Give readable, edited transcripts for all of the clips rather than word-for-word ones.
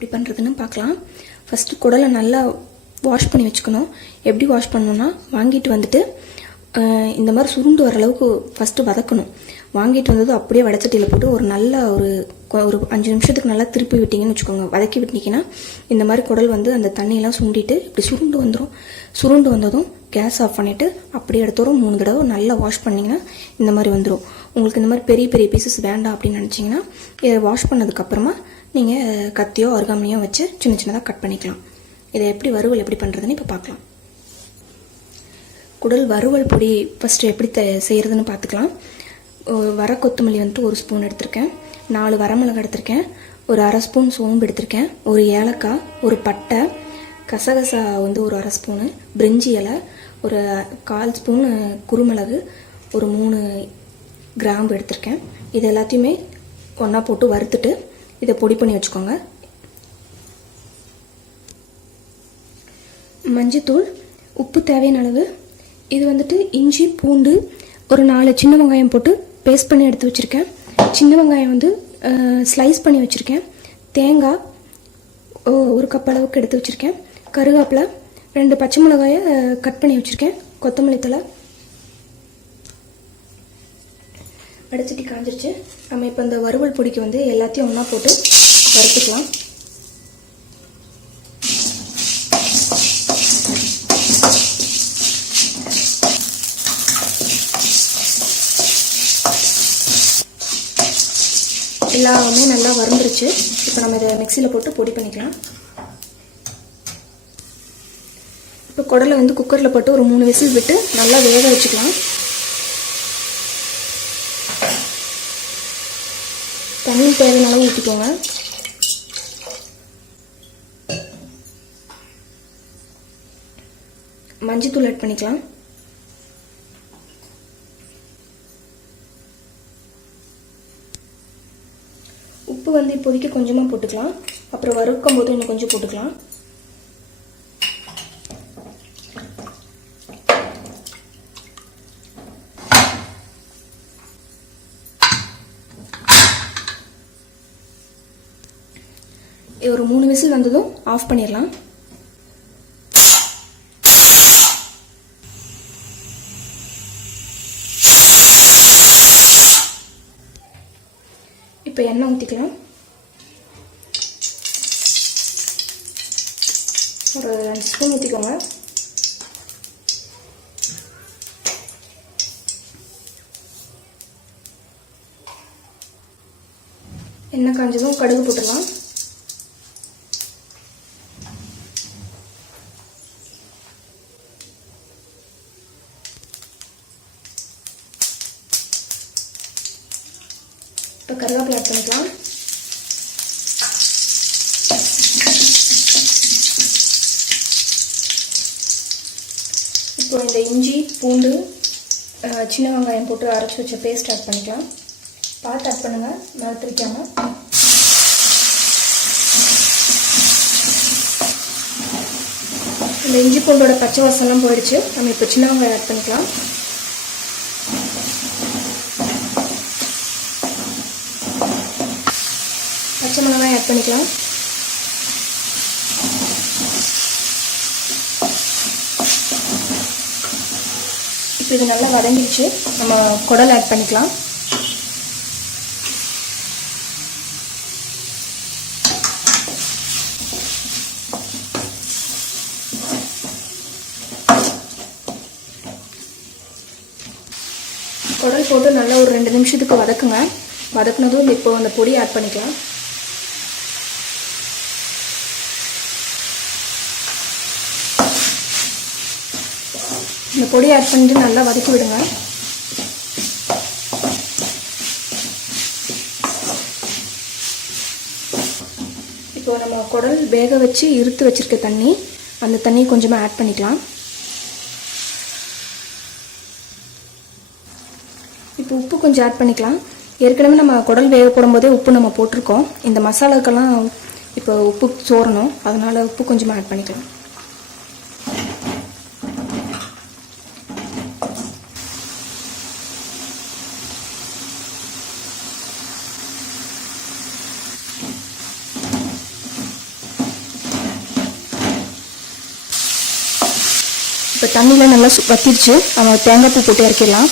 எப்படி பண்ணுறதுன்னு பார்க்கலாம். ஃபஸ்ட்டு குடலை நல்லா வாஷ் பண்ணி வச்சுக்கணும். எப்படி வாஷ் பண்ணணும்னா, வாங்கிட்டு வந்துட்டு இந்த மாதிரி சுருண்டு வர அளவுக்கு ஃபஸ்ட்டு வதக்கணும். வாங்கிட்டு வந்தது அப்படியே வடச்சட்டியில் போட்டு ஒரு நல்ல ஒரு 5 நிமிஷத்துக்கு நல்லா திருப்பி விட்டிங்கன்னு வச்சுக்கோங்க. வதக்கி விட்டிங்கன்னா இந்த மாதிரி குடல் வந்து அந்த தண்ணியெல்லாம் சுண்டிட்டு இப்படி சுருண்டு வந்துடும். சுருண்டு வந்ததும் கேஸ் ஆஃப் பண்ணிவிட்டு அப்படியே எடுத்தோம் 3 தடவை நல்லா வாஷ் பண்ணிங்கன்னா இந்த மாதிரி வந்துடும். உங்களுக்கு இந்த மாதிரி பெரிய பெரிய பீசஸ் வேண்டாம் அப்படின்னு நினச்சிங்கன்னா இதை வாஷ் பண்ணதுக்கப்புறமா நீங்கள் கத்தியோ அருகாமனையோ வச்சு சின்ன சின்னதாக கட் பண்ணிக்கலாம். இதை எப்படி வறுவல் எப்படி பண்ணுறதுன்னு இப்போ பார்க்கலாம். குடல் வறுவல் பொடி ஃபஸ்ட்டு எப்படி செய்கிறதுன்னு பார்த்துக்கலாம். வர கொத்தமல்லி வந்துட்டு 1 ஸ்பூன் எடுத்திருக்கேன், 4 வரமிளகாய் எடுத்திருக்கேன், ஒரு 1/2 ஸ்பூன் சோம்பு எடுத்திருக்கேன், ஒரு ஏலக்காய், ஒரு பட்டை, கசகசா வந்து ஒரு 1/2 ஸ்பூனு, பிரிஞ்சி இலை, ஒரு 1/4 ஸ்பூன் குருமிளகு, ஒரு 3 கிராம்பு எடுத்திருக்கேன். இது எல்லாத்தையுமே ஒன்றா போட்டு வறுத்துட்டு இதை பொடி பண்ணி வச்சுக்கோங்க. மஞ்சத்தூள், உப்பு தேவையான அளவு. இது வந்துட்டு இஞ்சி பூண்டு ஒரு 4 சின்ன வெங்காயம் போட்டு பேஸ்ட் பண்ணி எடுத்து வச்சுருக்கேன். சின்ன வெங்காயம் வந்து ஸ்லைஸ் பண்ணி வச்சுருக்கேன். தேங்காய் 1 கப் அளவுக்கு எடுத்து வச்சுருக்கேன். கருவேப்பிலை 2 பச்சை மிளகாயை கட் பண்ணி வச்சுருக்கேன். கொத்தமல்லி தழை. வடச்சட்டி காஞ்சிருச்சு. நம்ம இப்போ இந்த வறுவல் பொடிக்கு வந்து எல்லாத்தையும் ஒன்றா போட்டு வறுத்துக்கலாம். எல்லாமே நல்லா வறுந்துருச்சு. இப்போ நம்ம இதை மிக்சியில் போட்டு பொடி பண்ணிக்கலாம். இப்போ குடலை வந்து குக்கரில் போட்டு ஒரு 3 விசில் விட்டு நல்லா வேக வச்சுக்கலாம். தண்ணி தேவையான அளவு ஊற்றிக்கோங்க. மஞ்சத்தூள் ஆட் பண்ணிக்கலாம். உப்பு வந்து இப்போதைக்கு கொஞ்சமாக போட்டுக்கலாம். அப்புறம் வறுக்கும் போது இன்னும் கொஞ்சம் போட்டுக்கலாம். ஒரு 3 விசில் வந்ததும் ஆஃப் பண்ணிடலாம். இப்போ எண்ணெய் ஊற்றிக்கலாம். ஒரு 2 ஸ்பூன் ஊற்றிக்கோங்க. எண்ணெய் காஞ்சதும் கடுகு போட்டுடலாம். இப்போ கருவேப்பிலை ஆட் பண்ணிக்கலாம். இப்போ இந்த இஞ்சி பூண்டு சின்ன வெங்காயம் போட்டு அரைச்சி வச்ச பேஸ்ட் ஆட் பண்ணிக்கலாம். பார்த்து ஆட் பண்ணுங்கள், மறந்துருக்காமல். இந்த இஞ்சி பூண்டோட பச்சை வாசம்லாம் போயிடுச்சு. நம்ம இப்போ சின்ன வெங்காயம் ஆட் பண்ணிக்கலாம். பச்சை மிளகாய் ஆட் பண்ணிக்கலாம். இப்போ இது நல்லா வதங்கிடுச்சு. நம்ம குடல் ஆட் பண்ணிக்கலாம். குடல் போட்டு நல்லா ஒரு 2 நிமிஷத்துக்கு வதக்குங்க. வதக்குனதும் இப்போ அந்த பொடி ஆட் பண்ணிக்கலாம். இந்த பொடி ஆட் பண்ணிட்டு நல்லா வதக்கி விடுங்க. இப்போ நம்ம குடல் வேக வச்சு இருத்து வச்சிருக்க தண்ணி, அந்த தண்ணி கொஞ்சமாக ஆட் பண்ணிக்கலாம். இப்போ உப்பு கொஞ்சம் ஆட் பண்ணிக்கலாம். ஏற்கனவே நம்ம குடல் வேக போடும்போதே உப்பு நம்ம போட்டிருக்கோம். இந்த மசாலாக்கெல்லாம் இப்போ உப்பு சோறணும், அதனால் உப்பு கொஞ்சமாக ஆட் பண்ணிக்கலாம். இப்போ தண்ணியில் நல்லா வத்திடுச்சு. நம்ம தேங்காய் பூ போட்டு இறக்கிடலாம்.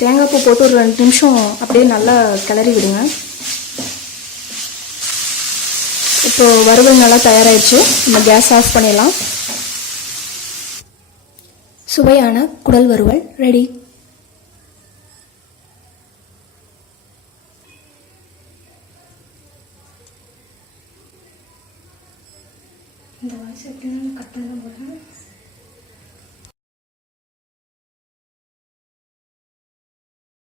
தேங்காய் பூ போட்டு ஒரு 2 நிமிஷம் அப்படியே நல்லா கிளறி விடுங்க. இப்போ வறுவல் நல்லா தயாராகிடுச்சு. நம்ம கேஸ் ஆஃப் பண்ணிடலாம். சுவையான குடல் வறுவல் ரெடி. இந்த வாய்ஸ் எப்படின்னு கட் பண்ண போகிறேன்.